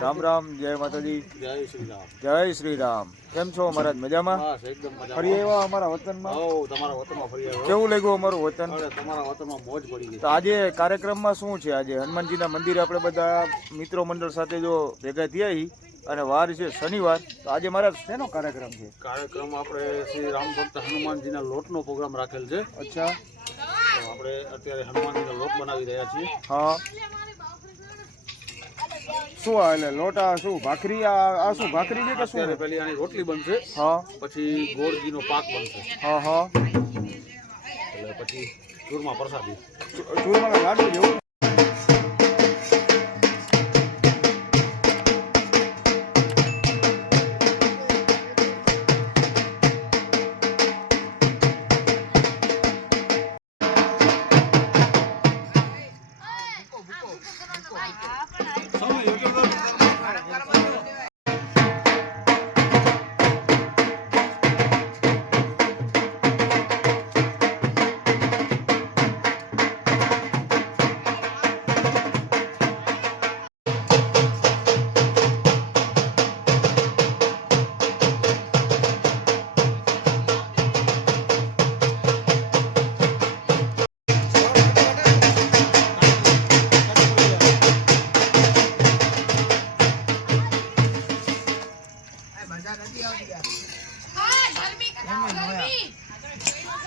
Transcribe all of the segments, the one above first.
રામ રામ જય માતાજી. જય શ્રી રામ જય શ્રી રામ કેમ છો મહારાજ? મજામાં? ફરી આવ્યા અમારા વતનમાં? તમારા વતનમાં ફરી આવ્યા. કેવું લાગ્યું અમારું વતન? તમારા વતનમાં મોજ પડી ગઈ. તો આજે કાર્યક્રમમાં શું છે? આજે હનુમાનજીના મંદિરે આપણે બધા મિત્રો મંડળ સાથે જો ભેગા થયા અને વાર છે શનિવાર તો આજે મારા શેનો કાર્યક્રમ છે? કાર્યક્રમ આપણે શ્રી રામ ભક્ત હનુમાનજીના લોટનો પ્રોગ્રામ રાખેલ છે. અચ્છા. આપણે અત્યારે હનુમાનજીનો લોટ બનાવી રહ્યા છીએ. હા. શું આ એટલે લોટા શું ભાખરી આ આ શું ભાખરી છે કે શું? અત્યારે પેલી આની રોટલી બનશે હા. પછી ગોળજીનો પાક બનશે. હા હા. એટલે પછી ચૂરમા પ્રસાદી. ચૂરમાના લાડુ જેવું?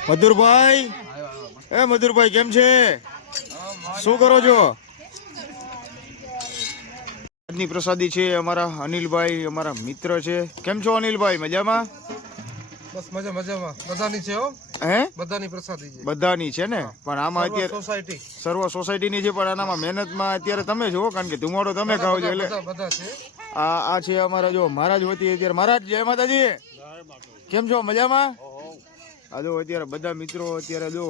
મધુરભાઈ? એ મધુરભાઈ કેમ છે? શું કરો છો? આજની પ્રસાદી છે અમારા અનિલભાઈ અમારા મિત્ર છે. કેમ છો અનિલભાઈ મજામાં? બસ મજા મજામાં. બધાની છે હે? બધાની પ્રસાદી છે. બધાની છે ને? પણ આમાં સર્વ અત્યારે સોસાયટી. સર્વ સોસાયટીની છે પણ આનામાં મહેનતમાં અત્યારે તમે છો કારણ કે ધુમાડો તમે ખાવ છો એટલે બધા છે. આ આ છે અમારા જો મહારાજ હોતી અત્યારે મહારાજ જય માતાજી. કેમ છો મજામાં? આ જો અત્યારે બધા મિત્રો અત્યારે જો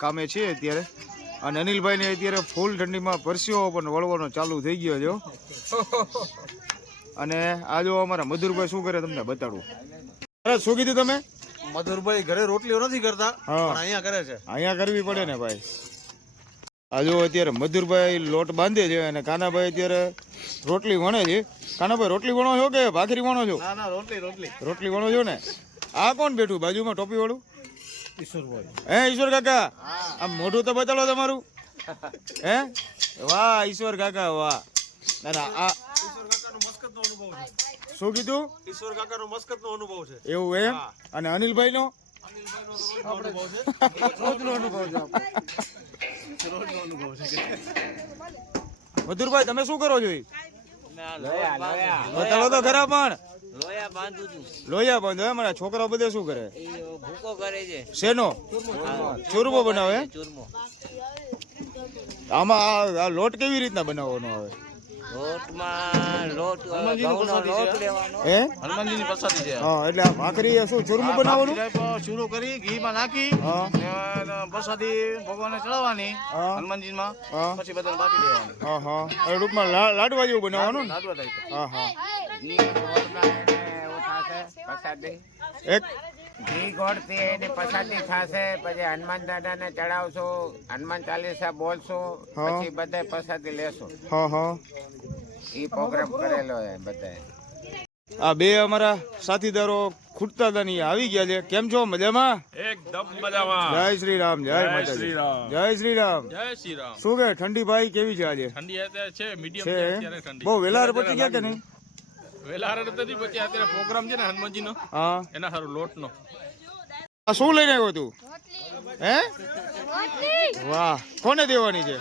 કામે છે અત્યારે. અને અનિલભાઈ ને અત્યારે ફૂલ ઠંડીમાં પરસ્યો પણ વળવાનો ચાલુ થઈ ગયો જો અને આ જો અમારા મધુરભાઈ શું કરે તમને બતાડું. શું કીધું તમે? મધુરભાઈ ઘરે રોટલીઓ નથી કરતા પણ અહીંયા કરે છે. અહીંયા કરવી પડે ને ભાઈ. આ જો અત્યારે મધુરભાઈ લોટ બાંધે છે અને કાનાભાઈ અત્યારે રોટલી વણે છે. કાનાભાઈ રોટલી વણો છો કે ભાખરી વણો છો? ના ના રોટલી રોટલી. રોટલી વણો છો ને? આ કોણ બેઠું? બાજુમાં ટોપી વાળું ઈશ્વરભાઈ હે, ઈશ્વર કાકા? આમ મોઢું તો બતાડો તમારું. હે? વાહ, ઈશ્વર કાકા, વાહ. ના ના, આ શું કીધું? ઈશ્વર કાકાનો મસ્કતનો અનુભવ છે એવું એમ? અને અનિલભાઈ નો મધુરભાઈ, તમે શું કરો છો? બતાડો તો ખરા પણ. લોયા બાંધું છું. લોયા બાંધો હે? મારા છોકરાઓ બધે શું કરે? ભૂકો કરે છે. શેનો? ચૂરમો. બનાવે? ચૂરમો. આમાં આ લોટ કેવી રીતના બનાવવાનો આવે? લાડવા જેવું બનાવવાનું ને? લાડવા ટાઈપ હા હા. એક ઘી ગોળથી એની પસાદી થશે પછી હનુમાન દાદાને ચડાવશો હનુમાન ચાલીસા બોલશો હા. પછી બધા પ્રસાદી લેશો. ઈ પ્રોગ્રામ કરેલો છે બધાએ. આ બે અમારા સાથીદારો ખૂટતા હતા નહીં આવી ગયા છે. કેમ છો? મજામાં? એકદમ મજામાં. જય શ્રી રામ જય જય શ્રી રામ. જય શ્રી રામ જય શ્રી રામ શું કે ઠંડી ભાઈ કેવી છે આજે? ઠંડી અત્યારે છે મીડિયમ છે અત્યારે ઠંડી. બહુ વેલાર પતી ગયા કે નહીં? વેલાર નથી પછી અત્યારે પ્રોગ્રામ છે ને હનુમાનજીનો. હા. એના સારું લોટનો. આ શું લઈને આવ્યો તું? હે? વાહ. કોને દેવાની છે?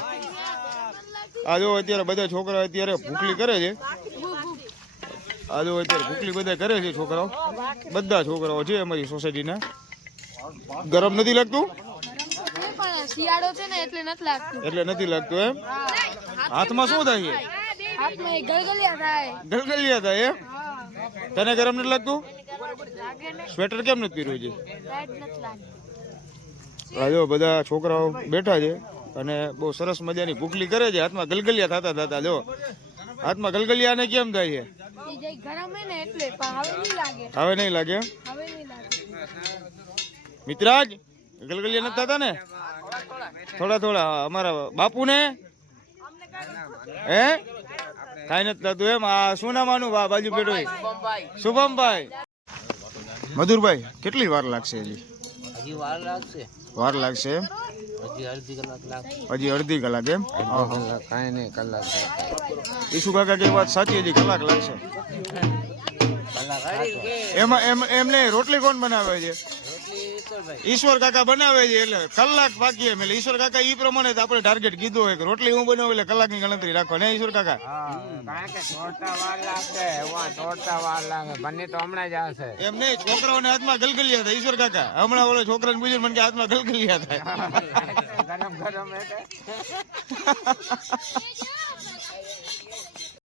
આ જો અત્યારે બધા છોકરા અત્યારે ભૂખલી કરે છે. આ જો અત્યારે ભૂખલી બધા કરે છે છોકરાઓ. બધા છોકરાઓ છે અમારી સોસાયટીના. ગરમ નથી લાગતું? શિયાળો છે ને એટલે નથી લાગતું. એટલે નથી લાગતું એમ? હાથમાં શું થાય એ ગળગલિયા થાય. ગલગલિયા થાય એમ? તને ગરમ નથી લાગતું? સ્વેટર કેમ નથી પહેર્યું છે લાઈટ નથી લાગતી. આ જો બધા છોકરાઓ બેઠા છે. અને બહુ સરસ મજાની ભૂખલી કરે છે. હાથમાં ગલગલિયા થતા થતા જો. હાથમાં ગલગલિયા ને કેમ થાય છે? એ જે ગરમ હે ને એટલે પણ હવે નહીં લાગે. મિત્રાજ ગલગલિયા નથી થતા ને? થોડા થોડા અમારા બાપુ ને હે? કાંઈ નથી થતું એમ. આ શું નામ આનું બાજુ બેઠો શુભમભાઈ. મધુરભાઈ કેટલી વાર લાગશે હજી હજી વાર લાગશે. વાર લાગશે એમ? હજી અડધી કલાક એમ? કાંઈ નહીં કલાક ઈસુ કાકા કે વાત સાચી હજી કલાક લાગશે. એમાં એમ એમને રોટલી કોણ બનાવે છે? ઈશ્વર કાકા બનાવે છે એટલે કલાક બાકી એમ એટલે ઈશ્વર કાકા ઈ પ્રમાણે જ આપણે ટાર્ગેટ કીધું હોય કે રોટલી હું બનાવું એટલે કલાકની ગણતરી રાખો ને ઈશ્વર કાકા? હા કારણ કે તોડતા વાર લાગશે એમાં તોડતા વાર લાગે બંને તો હમણાં જ આવશે. એમ નહીં છોકરાઓને હાથમાં ગલગલિયા થાય ઈશ્વર કાકા. હમણાં ઓલો છોકરાને પૂછ્યું મને કે હાથમાં ગલગલિયા થાય. ગરમ ગરમ એટલે.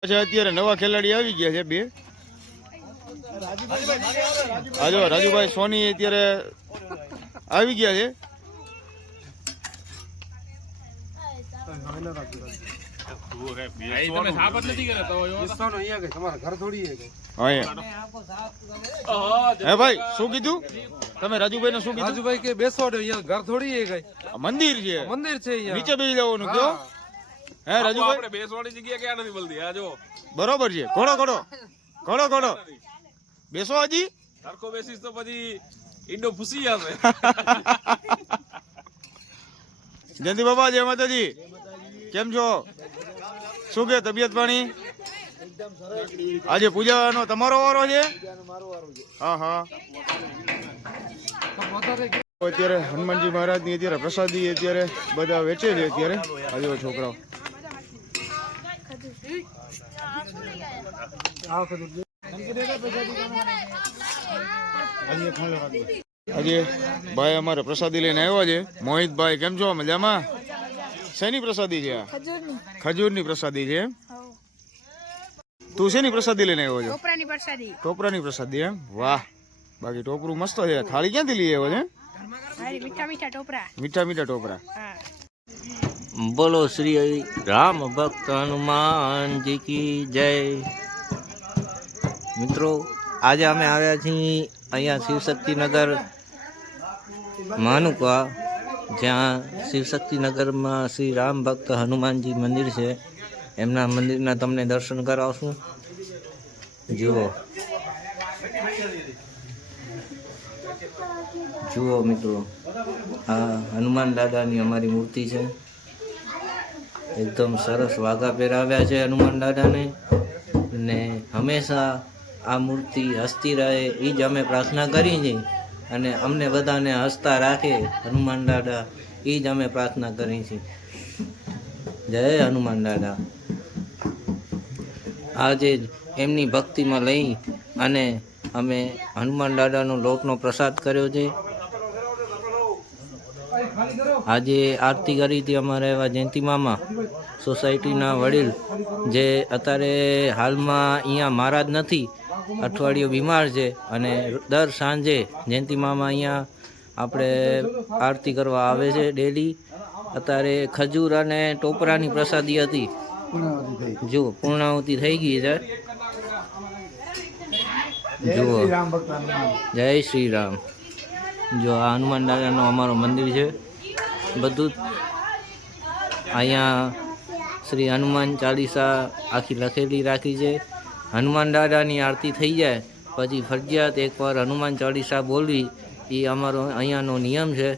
પછી અત્યારે નવા ખેલાડી આવી ગયા છે બે. આજો રાજુભાઈ સોની અત્યારે આવી ગયા છે? અહીં તમે સાપ જ નથી કર્યા તો એવો. બેસવાનું અહીંયા. ગઈ તમારા ઘર થોડી એ ગઈ અહીંયા હે ભાઈ શું કીધું? તમે રાજુભાઈ ને શું કીધું? રાજુભાઈ કે બેસવાનું અહીંયા ઘર થોડી એ મંદિર છે. મંદિર છે અહીંયા. નીચે બેસી જવાનું કયો હે રાજુભાઈ? આપણે બેસવાની જગ્યા ક્યાં નથી મળતી? આ જો. બરોબર છે. ઘોડો ઘોડો. ઘોડો ઘોડો. બેસો હજી. સરખો બેસીસ તો પછી ઈંડો ફૂસી જશે જયંતિ બાબા, જય માતાજી. કેમ છો? શું કે, તબિયત પાણી? આજે પૂજાનો તમારો વારો છે? હા હા. અત્યારે હનુમાનજી મહારાજની અત્યારે પ્રસાદી અત્યારે બધા વેચે છે અત્યારે. આજે છોકરાઓ. આજે ભાઈ અમારે પ્રસાદી લઈને આવ્યા છે. મોહિતભાઈ કેમ છો? મજામાં? શેની પ્રસાદી છે ખજૂરની. પ્રસાદી છે તું શેની પ્રસાદી લઈને આવ્યો છો? કોપરાની પ્રસાદી. ટોપરાની પ્રસાદી એમ? વાહ. બાકી ટોપરું મસ્ત છે. થાળી ક્યાંથી લઈ આવ્યો છે? મીઠા મીઠા ટોપરા. મીઠા મીઠા ટોપરા. બોલો શ્રી રામ ભક્ત હનુમાનજી કી જય. મિત્રો આજે અમે આવ્યા છીએ અહીંયા શિવશક્તિનગર માનુકા, જ્યાં શિવશક્તિનગરમાં શ્રી રામ ભક્ત હનુમાનજી મંદિર છે, એમના મંદિરના તમને દર્શન કરાવશું. જુઓ. જુઓ મિત્રો, આ હનુમાન દાદાની અમારી મૂર્તિ છે. એકદમ સરસ વાઘા પહેરાવ્યા છે હનુમાન દાદાને. ને હંમેશા આ મૂર્તિ હસતી રહે, એ જ અમે પ્રાર્થના કરી છે અને અમને બધાને હસતા રાખે, હનુમાન દાદા, એ જ અમે પ્રાર્થના કરી છે જય હનુમાન દાદા. આજે જ એમની ભક્તિમાં લઈ અને અમે હનુમાન દાદાનો લોટનો પ્રસાદ કર્યો છે. આજે આરતી કરી હતી અમારા એવા જયંતિ મામા, સોસાયટીના વડીલ, જે અત્યારે હાલમાં અહીંયા મહારાજ નથી અઠવાડિયું બીમાર છે અને દર સાંજે જયંતિ મામા અહીંયા આપણે આરતી કરવા આવે છે ડેલી. અત્યારે ખજૂર અને ટોપરાની પ્રસાદી હતી. જો પૂર્ણાહુતિ થઈ ગઈ છે. જુઓ, જય શ્રી રામ જો આ હનુમાન દાદાનું અમારું મંદિર છે. બધું અહીંયા શ્રી હનુમાન ચાલીસા આખી લખેલી રાખી છે. હનુમાન દાદાની આરતી થઈ જાય, પછી ફરજિયાત એકવાર હનુમાન ચાલીસા બોલવી, એ અમારો અહીંયાનો નિયમ છે.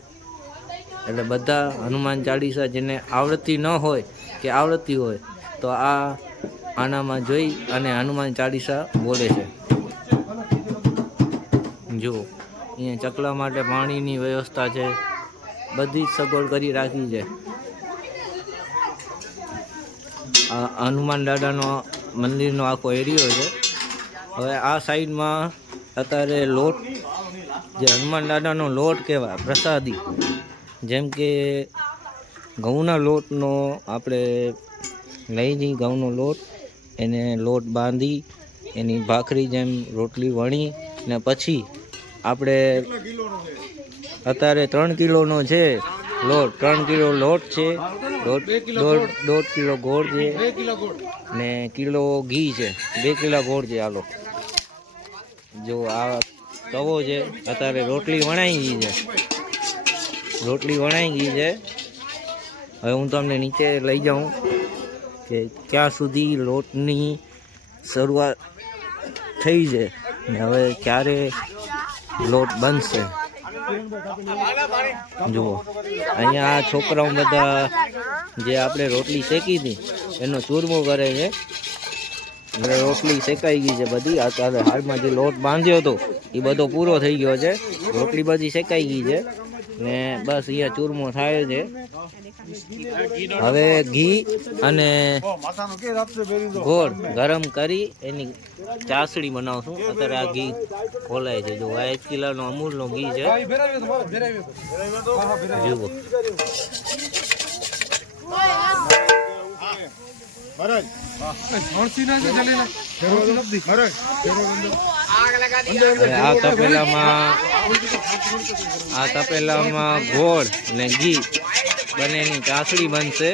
એટલે બધા હનુમાન ચાલીસા જેને આવડતી ન હોય કે આવડતી હોય, તો આ આનામાં જોઈ અને હનુમાન ચાલીસા બોલે છે. જો અહીંયા ચકલા માટે પાણીની વ્યવસ્થા છે. બધી જ સગવડ કરી રાખી છે. હનુમાન દાદાનો મંદિરનો આખો એરિયો છે. હવે આ સાઈડમાં અત્યારે લોટ, જે હનુમાન દાદાનો લોટ કહેવાય, પ્રસાદી. જેમ કે ઘઉંના લોટનો આપણે લઈ જઈ ઘઉંનો લોટ, એને લોટ બાંધી, એની ભાખરી જેમ રોટલી વણી ને પછી આપણે અત્યારે ત્રણ કિલોનો છે લોટ ત્રણ કિલો લોટ છે દોઢ કિલો ગોળ. છે ને કિલો ઘી છે બે કિલો ગોળ છે હાલો. જો આ તવો છે અત્યારે રોટલી વણાઈ ગઈ છે. રોટલી વણાઈ ગઈ છે. હવે હું તમને નીચે લઈ જાઉં કે કે ક્યાં સુધી લોટની શરૂઆત થઈ છે ને હવે ક્યારે લોટ બનશે. જુઓ, અહીંયા છોકરાઓ બધા જે આપણે રોટલી શેકી હતી, એનો ચૂરમો કરે છે. હવે રોટલી શેકાઈ ગઈ છે બધી. અત્યારે હાલમાં જે લોટ બાંધ્યો હતો, એ બધો પૂરો થઈ ગયો છે. રોટલી બધી શેકાઈ ગઈ છે. ને બસ અહીંયા ચૂરમો થાય છે. હવે ઘી અને ગોળ ગરમ કરી એની ચાસડી બનાવશું. અત્યારે આ ઘી ખોલાય છે. જો આ એક કિલોનો અમૂલનો ઘી છે. જુઓ. મહારાજ માણસી છે જલેલા ભેરવતો નથી મહારાજ હવે આ તપેલામાં આ તપેલામાં ગોળ ને ઘી બંનેની ચાસડી બનશે.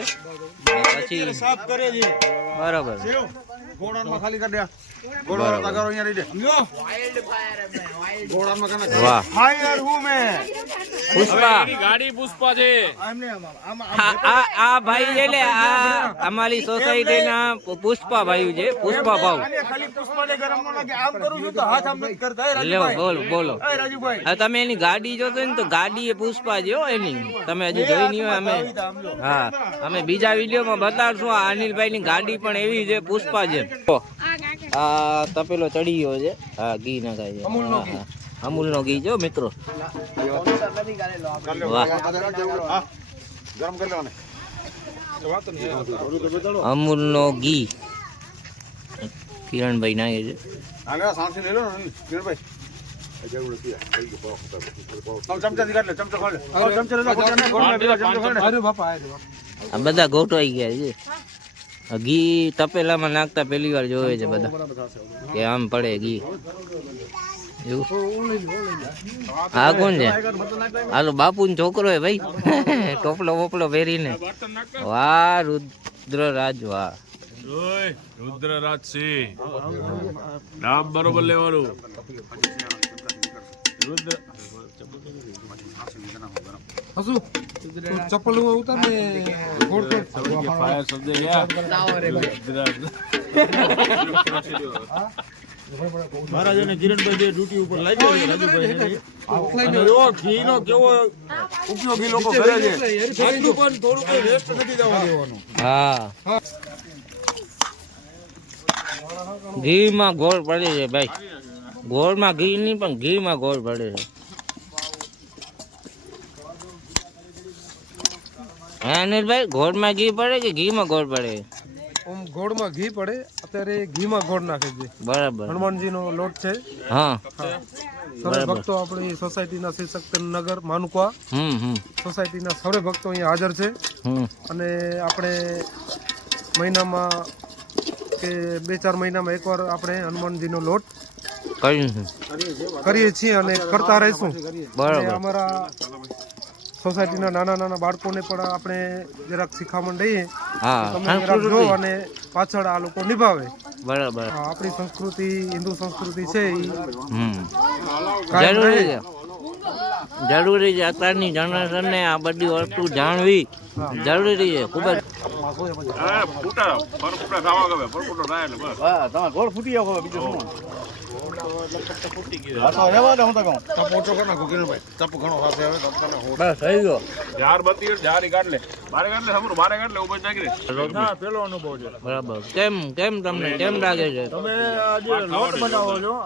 પછી સાફ કરે છે બરાબર. ગોળાનમાં ખાલી કરી દે બરાબર. ગોળાનો તગારો અહીંયા રહી દે ગોળાનમાં કને? વાહ. ફાયર હું મે? પુષ્પા. ગાડી પુષ્પા છે. આમને આમ આમ આ આ આ ભાઈ છે ને આ અમારી સોસાયટીના પુષ્પા ભાઈ છે પુષ્પા ભાવ. ખાલી પુષ્પાને ગરમ ન લાગે આમ કરું છું તો હાથ આમ નથી કરતા. લેવો રાજુભાઈ. બોલો બોલો. હે રાજુભાઈ. હા તમે એની ગાડી જોશો ને તો ગાડી એ પુષ્પા છે હો એની. તમે હજી જોઈ નહીં હોય અમે. હા અમે બીજા વિડીયોમાં બતાડશું આ અનિલભાઈની ગાડી પણ એવી છે પુષ્પા છે આ તપેલો ચડી ગયો છે. હા ઘી નખાય છે. હા, હા. અમૂલનો ઘી જો મિત્રો. વાહ. ગરમ કરી લેવાને અમૂલનો ઘી. કિરણભાઈ નાખે છે. આગળ સાંસી લઈ લો ને કિરણભાઈ આ બધા ગોઠવાઈ ગયા છે. ઘી તપેલામાં નાખતા પહેલી વાર જોવે છે બધા. કે આમ પડે ઘી. હા કોણ છે? હાલો બાપુ છોકરો હે ભાઈ. ટોપલો વોપલો પહેરીને. વાહ રુદ્ર રાજ વાહ. રુદ્રરાજ સિંહ નામ બરોબર લેવાનું. રુદ્ર હસુ. તું ચપ્પલ હું ઉતાર ને ફોડ ફોડ ફાયર શબ્દ મહારાજ અને કિરણભાઈ જે ડ્યુટી ઉપર લાગ્યો છે રાજુભાઈ ઘી નો કેવો ઉપયોગી લોકો કરે છે. આટલું પણ થોડું કોઈ વેસ્ટ નથી જવા દેવાનું. હા. ઘીમાં ગોળ પડે છે ભાઈ. ગોળમાં ઘી નહીં પણ ઘીમાં ગોળ પડે છે. હા અનિલભાઈ ગોળમાં ઘી પડે કે ઘીમાં ગોળ પડે? ઓમ ગોળમાં ઘી પડે. અત્યારે ઘીમાં ગોળ નાખે છે. બરાબર. હનુમાનજીનો લોટ છે. હા. સર્વે ભક્તો આપણી સોસાયટીના શ્રી શક્તિનગર માનુકવા હમ હમ. સોસાયટીના સર્વે ભક્તો અહીંયા હાજર છે. અને આપણે મહિનામાં કે બે ચાર મહિનામાં એકવાર આપણે હનુમાનજીનો લોટ કરીએ છીએ. અને કરતા રહીશું. બરાબર. અમારા સોસાયટીના નાના નાના બાળકોને પણ આપણે જરાક શિખામણ દઈએ. તમે જરાક જો અને પાછળ આ લોકો નિભાવે. બરાબર. આપણી સંસ્કૃતિ હિન્દુ સંસ્કૃતિ છે જરૂરી છે. જરૂરી છે અત્યારની જનરેશનને આ બધી વસ્તુ જાણવી જરૂરી છે ખૂબ જ. ફૂટા ફૂટા ખાવા ગમે ફૂટો થાય એટલે બસ. હા તમારે ગોળ ફૂટી જાવ બીજું શું?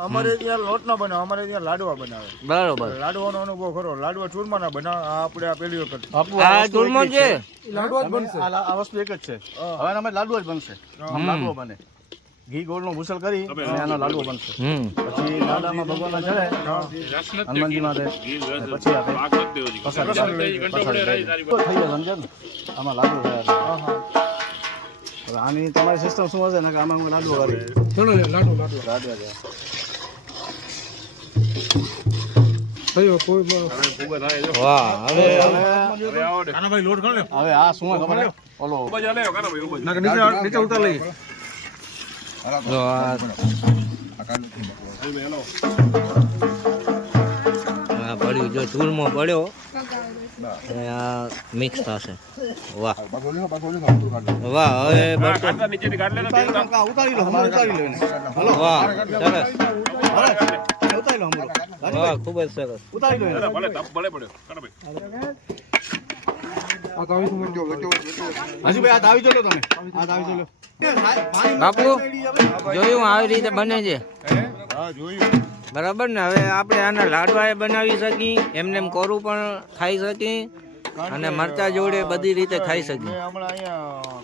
અમારે ત્યાં લોટ ના બનાવો અમારે ત્યાં લાડવા બનાવે બરાબર લાડવાનો અનુભવ ખરો લાડવા ચૂરમા ના બનાવે આપણે આ પેલી વખત લાડવા જ બનશે એક જ છે. હવે અમે લાડવો જ બનશે. લાડવો બને. ઘી ગોળનો ભૂસલ કરી અને આનો લાડવો બનશે. પછી લાડામાં ભગવાન ચડે હનુમાનજી માટે પછી આપે પાક નથી દેવો જી. પ્રસાદ પ્રસાદ થઈ ગયો, ઘંટો પડે રહી તારી તો થઈ જાય સમજે ને આમાં લાડુ થયા હવે આની તમારી સિસ્ટમ શું હશે? ને કે આમાં અમે લાડુ કરી ચલો લે, લાડુ લાડુ. લાડુ કોઈ બ- હવે ને. આ શું ખબર? ઓલો ઊભા જા લે, કરો ભાઈ, ઊભા જા. નીચે ઉતાર લઈ જો પડ્યું મિક્સ થશે વાહ ખૂબ જ સરસ ઉતારી કાઢો ભાઈ આ દાવી ચલો તમે. આ દાવી જોઈ લો બાપુ જોયું આવી રીતે બને છે? બરાબર ને? હવે આપણે આના લાડવા એ બનાવી શકી એમને એમ કોરું પણ ખાઈ શકી અને મરચા જોડે બધી રીતે ખાઈ શકી મેં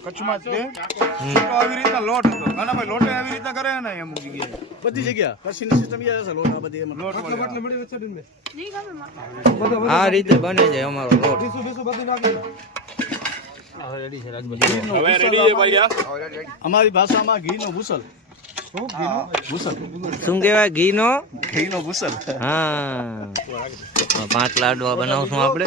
કચ્છમાં જ આવી રીતના લોટ હતો. ભાઈ લોટે આવી રીતના કરે ને અમુક બધી જગ્યા. કચ્છની સિસ્ટમ લોટ આ બધી એમાં લોટ મળે. આ રીતે બને છે અમારો લોટ. અમારી ભાષામાં ઘીનો નો ભૂસલ શું કહેવાય ઘીનો ઘીનો ભૂસલ હા પાંચ લાડવા બનાવશું આપણે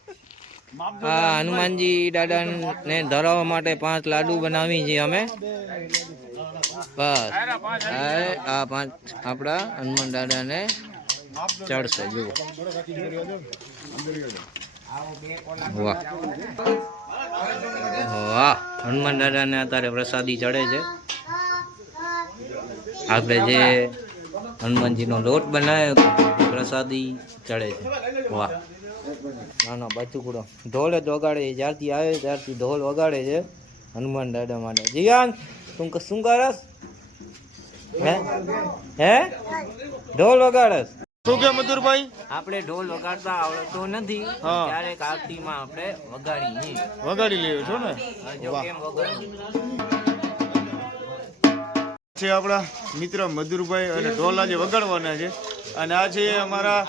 હા હનુમાનજી દાદાને ધરાવવા માટે પાંચ લાડુ બનાવી છે અમે. બસ. આ પાંચ આપણા હનુમાન દાદાને ચડશે, જુઓ. વાહ. વાહ. હનુમાન દાદાને અત્યારે પ્રસાદી ચડે છે. આપણે જે હનુમાનજીનો લોટ બનાવ્યો, પ્રસાદી ચડે છે. વાહ. ના ના બચુકડો ઢોલ જ વગાડે છે. જ્યારથી આવે ત્યારથી ઢોલ વગાડે છે હનુમાન દાદા માટે. જીવાન તું શું કરસ? હે? હે? ઢોલ વગાડસ. શું કે મધુરભાઈ? આપણે ઢોલ વગાડતા આવડતો નથી. ત્યારે ક્યારેક આરતીમાં આપણે વગાડીએ વગાડી લેવો છો ને? જો કેમ છે આપણા મિત્ર મધુરભાઈ અને ઢોલ આજે વગાડવાના છે. અને આ છે અમારા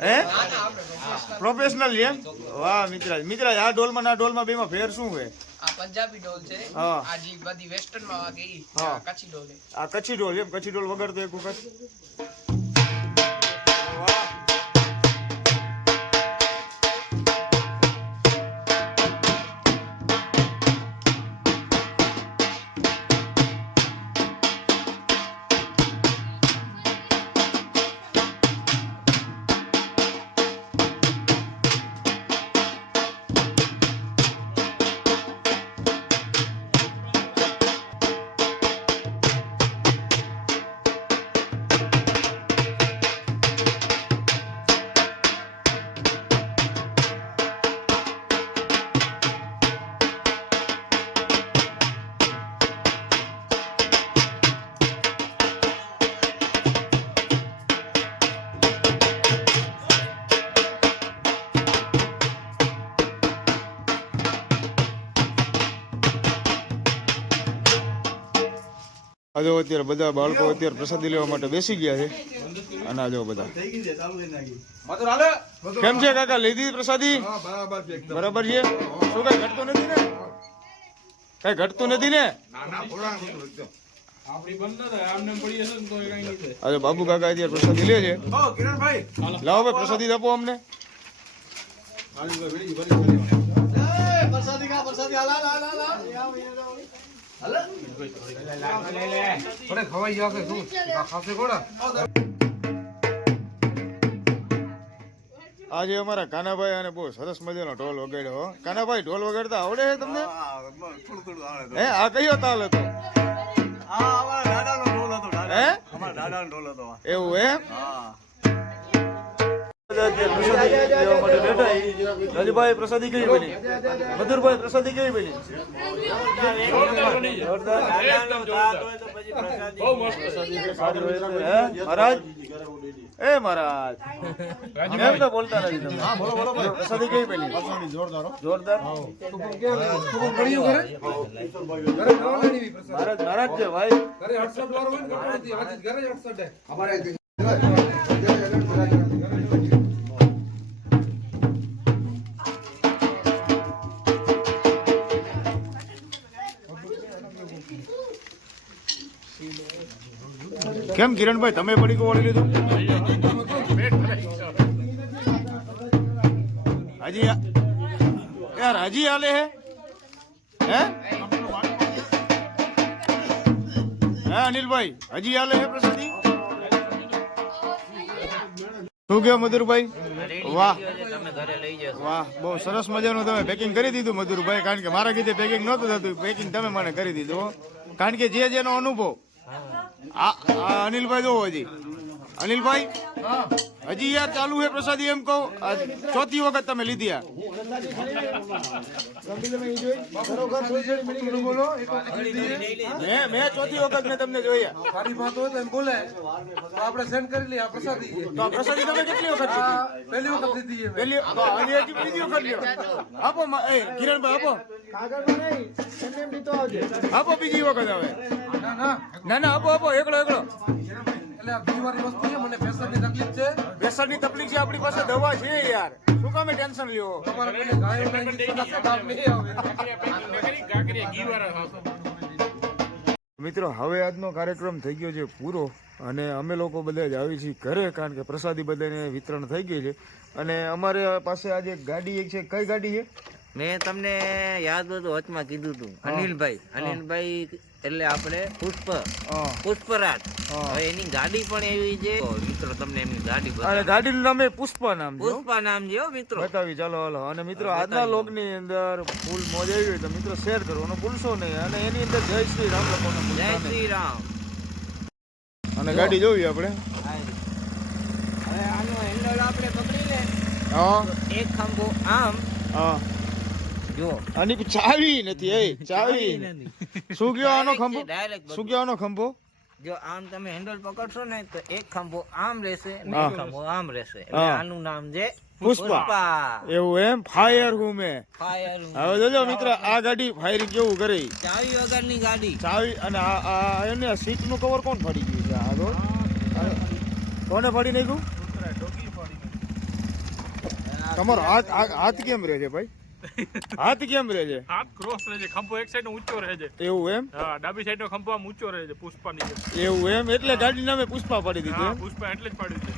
હે? પ્રોફેશનલ છે વાહ મિત્રાજ મિત્રાજ આ ઢોલમાં ને આ ઢોલમાં બેમાં ફેર શું છે? આ પંજાબી ડોલ છે. આ જે બધી વેસ્ટર્નમાં વાગે આ કચ્છી ડોલ છે. આ કચ્છી ડોલ એમ? કચ્છી ઢોલ વગાડતો એક વખત અત્યારે બધા બાળકો અત્યારે પ્રસાદી લેવા માટે બેસી ગયા છે. અને આ જો બધા. કેમ છે કાકા? લીધી પ્રસાદી? બરાબર છે? શું કઈ ઘટતું નથી ને? કઈ ઘટતું નથી ને? આજે બાબુ કાકા અત્યારે પ્રસાદી લે છે. લાવો ભાઈ પ્રસાદી આપો અમને. પ્રસાદી કા પ્રસાદી. હાલ હાલ હાલ. શું ખાશે આજે અમારા કાનાભાઈ અને બહુ સરસ મજાનો ઢોલ વગાડ્યો કાનાભાઈ ઢોલ વગાડતા આવડે છે તમને? થોડું થોડું આવે હે આ કયો તાલ હતો? આ અમારા દાદાનો ઢોલ હતો હે? અમારા દાદાનો ઢોલ હતો એવું એમ? હા. અત્યારે પ્રસાદી લેવા માટે બેઠા છે. રાજુભાઈ પ્રસાદી કેવી બની? મધુરભાઈ પ્રસાદી કેવી બની? મહારાજ? એ મહારાજ. એમ તો બોલતા નથી તમે. પ્રસાદી કેવી બની? જોરદાર જોરદાર? મહારાજ મહારાજ છે ભાઈ. ઘરે કેમ કિરણભાઈ, તમે પડીકું વળી લીધું? હાજી યાર હાજી હાલે હે? હે? હે, અનિલભાઈ હજી હાલે હે પ્રસાદી? શું કહો મધુરભાઈ? વાહ. વાહ, બહુ સરસ મજાનું તમે પેકિંગ કરી દીધું મધુરભાઈ, કારણ કે મારા કીધે પેકિંગ નહોતું થતું. પેકિંગ તમે મને કરી દીધું કારણ કે જે જેનો અનુભવ અનિલભાઈ જો હજી. અનિલભાઈ? હજી યાર ચાલુ હે પ્રસાદી એમ કહું. ચોથી વખત તમે લીધી આ. મેં મેં ચોથી વખત મેં તમને જોયા. સારી વાત હોય તો એમ બોલે. તો આપણે સેન્ડ કરી લઈએ પ્રસાદી. તો પ્રસાદી તમે કેટલી વખત પહેલી વખત લીધી પહેલી હજી હજી બીજી વખત લ્યો. આપો એ કિરણભાઈ આપો. આપો બીજી વખત હવે. ના ના. ના ના આપો આપો એકલો એકલો. એટલે આ વસ્તુ છે મને પ્રેશરની તકલીફ છે. વ્યસનની તકલીફ છે આપણી પાસે દવા છે યાર. શું કામે ટેન્શન લ્યો? તમારા પેલી ગાયો નહીં આપે તો આપ નહીં આવે. ગાકરી વાળા મિત્રો હવે આજનો કાર્યક્રમ થઈ ગયો છે પૂરો અને અમે લોકો બધા જ આવી છીએ ઘરે કારણ કે પ્રસાદી બધાને વિતરણ થઈ ગઈ છે. અને અમારે પાસે આજે ગાડી એક છે. કઈ ગાડી છે? મેં તમને યાદ હતું વચમાં કીધું હતું અનિલભાઈ. અનિલભાઈ એટલે આપણે પુષ્પ. પુષ્પરાજ. હવે એની ગાડી પણ એવી છે. મિત્રો તમને એમની ગાડી અને. ગાડીનું નામ એ પુષ્પા નામ પુષ્પ નામ છે મિત્રો. બતાવી ચાલો હાલો. અને મિત્રો આજના લોકની અંદર ફૂલ મોજ આવી હોય તો મિત્રો શેર કરવાનું ભૂલશો નહીં. અને એની અંદર જય શ્રી રામ લખવાનું જય શ્રી રામ. અને ગાડી જોવી આપણે. હવે આનો હેન્ડલ આપણે પકડીને હા. એક ખંભો આમ. હા. જો. આની ચાવી નથી એ ચાવી. શું કયો આનો ખંભો? શું કયો આનો ખંભો? જો આમ તમે હેન્ડલ પકડશો ને તો એક ખંભો આમ રહેશે ને એક ખંભો આમ રહેશે. આનું નામ છે પુષ્પા. એવું એમ? ફાયર હું મેં ફાયર હવે જોજો મિત્ર આ ગાડી ફાયરિંગ કેવું કરે. ચાવી વગરની ગાડી. ચાવી અને આ આ એને સીટનું કવર કોણ ફાડી ગયું છે? આ તો કોને ફાડી નાખ્યું? તમારો હાથ આ- હાથ કેમ રહે છે ભાઈ? હાથ કેમ રહે છે હાથ ક્રોસ રહે છે ખંભો એક સાઈડ ઊંચો રહે છે એવું એમ? હા ડાબી સાઈડ નો ખંભો આમ ઊંચો રહે છે પુષ્પા ની એવું એમ? એટલે ગાડી નામે પુષ્પા પાડી દીધી હા પુષ્પા એટલે જ પાડ્યું છે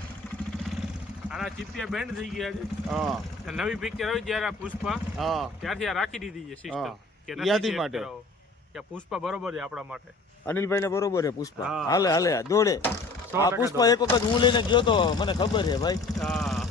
આના ચીપિયા બેન્ડ થઈ ગયા છે. હા. નવી પિક્ચર આવી જ્યારે આ પુષ્પા. હા. ત્યારથી આ રાખી દીધી છે સિસ્ટમ કે યાદી માટે. કે પુષ્પા બરોબર છે આપણા માટે. અનિલભાઈ ને બરોબર છે પુષ્પા. હાલે હાલે દોડે. આ પુષ્પા એક વખત હું લઈને ગયો તો મને ખબર છે ભાઈ. હા.